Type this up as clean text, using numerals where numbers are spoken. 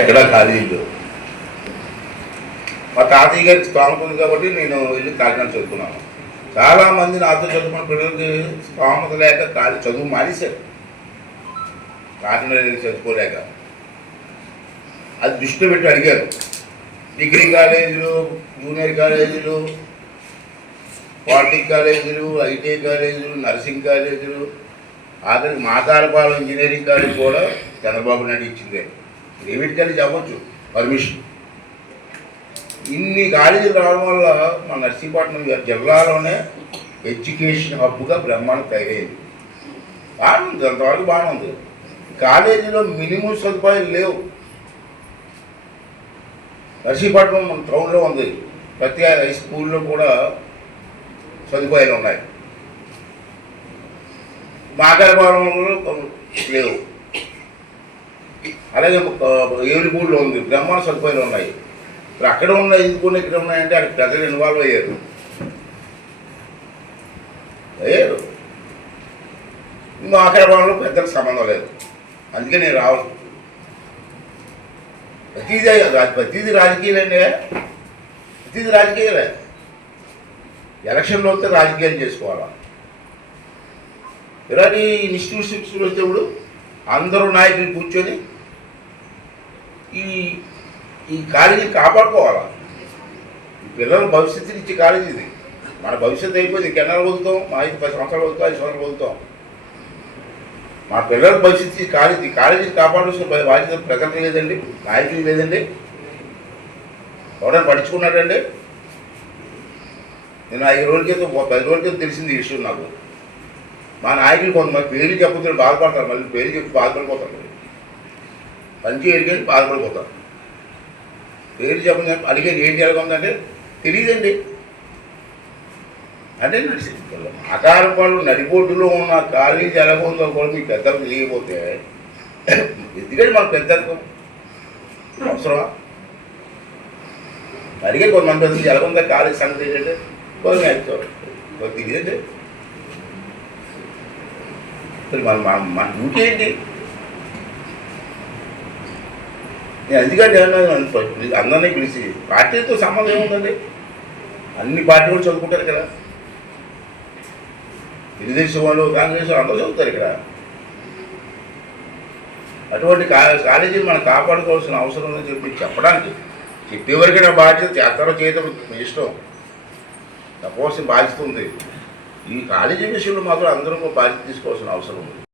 ఎక్కడా కాలేజీలో మా తాతయ్య గారి స్థానం ఉంది కాబట్టి నేను వెళ్ళి కాకినాడ చదువుకున్నాను. చాలామంది నాతో చదువుకున్న పిల్లలకి స్థామత లేక చదువు మానేశారు, కాకినాడ చదువుకోలేక. అది దృష్టిలో పెట్టి అడిగారు. డిగ్రీ కాలేజీలు, జూనియర్ కాలేజీలు, పాలిటెక్ కాలేజీలు, ఐటీఐ కాలేజీలు, నర్సింగ్ కాలేజీలు, ఆఖరికి మాతారపాలెం ఇంజనీరింగ్ కాలేజ్ కూడా చంద్రబాబు నాయుడు ఇచ్చిందే. ప్రైవేట్ కాలేజ్ అవ్వచ్చు పర్మిషన్. ఇన్ని కాలేజీలు రావడం వల్ల మన నర్సీపట్నం జిల్లాలోనే ఎడ్యుకేషన్ హబ్గా బ్రహ్మాండం తయారైంది. బాగానే ఉంది, అంతవరకు బాగానే ఉంది. కాలేజీలో మినిమం సదుపాయాలు లేవు. నర్సీపట్నం మన టౌన్లో ఉంది, ప్రతి హై స్కూల్లో కూడా సదుపాయాలు ఉన్నాయి. మాకారపాలెంలో లేవు. అలాగే ఏలుగూడలో ఉంది, బ్రహ్మాండ సదుపాయాలు ఉన్నాయి. ఇప్పుడు అక్కడ ఉన్నాయి ఎందుకున్నా ఇక్కడ ఉన్నాయంటే అక్కడ ప్రజలు ఇన్వాల్వ్ అయ్యారు. మాకారపాలెంలో పెద్దలకు సంబంధం లేదు, అందుకే నేను రావాలి. ప్రతిదీ రాజకీయాలండి, ప్రతిదీ రాజకీయాలే. ఎలక్షన్లో వస్తే రాజకీయాలు చేసుకోవాలా. ఇలాంటి ఇన్స్టిట్యూషన్స్ వచ్చేప్పుడు అందరూ నాయకులు కూర్చొని ఈ కాలేజీని కాపాడుకోవాలా. పిల్లల భవిష్యత్తుని ఇచ్చే కాలేజీ ఇది. మన భవిష్యత్తు అయిపోయింది, ఇంకెన్నాళ్ళు వదులుతాం? మా 10 సంవత్సరాలు వదులుతాం, 5 సంవత్సరాలు వదులుతాం. మా పిల్లల భవిష్యత్తు కాలేజీని కాపాడాల్సిన బాధ్యత ప్రజలకు లేదండి, నాయకులు లేదండి. ఎవరైనా పట్టించుకున్నాడండి? నేను 5 రోజుల క్రితం 10 రోజుల క్రితం తెలిసింది ఈ విషయం నాకు. మా నాయకులు కొంతమంది పేర్లు చెప్పకపోతే బాధపడతారు, మళ్ళీ పేర్లు చెప్పి బాధపడిపోతారు, మంచి ఎరిగేది బాధపడిపోతారు. పేరు చెప్పండి అడిగేది ఏంటి ఎలాగుందంటే తెలియదండి అంటే. ఆకారపాలు నడిబొడ్డులో ఉన్న కాలేజీ ఎలాగుందో కూడా మీకు పెద్దలకు తెలియకపోతే ఎందుకంటే మన పెద్దలకు అవసరమా? అడిగే కొంతమంది పెద్దలు ఎలాగుందా కాలేజీ సంగతి ఏంటంటే కొన్ని తెలియదండి. మన డ్యూటీ ఏంటి? నేను ఎందుకంటే అందరినీ పిలిచి పార్టీలతో సంబంధం ఏముందండి? అన్ని పార్టీలు చదువుకుంటారు ఇక్కడ. తెలుగుదేశం వాళ్ళు, కాంగ్రెస్ వాళ్ళు అందరూ చదువుతారు ఇక్కడ. అటువంటి కాలేజీని మనం కాపాడుకోవాల్సిన అవసరం ఉందని చెప్పి చెప్పడానికి, చెప్పేవరకైనా బాధ్యత చేస్తారో చేయడం మీ ఇష్టం, చెప్పవలసిన బాధ్యత ఉంది. ఈ కాలేజీ విషయంలో మాత్రం అందరూ బాధ్యత తీసుకోవాల్సిన అవసరం ఉంది.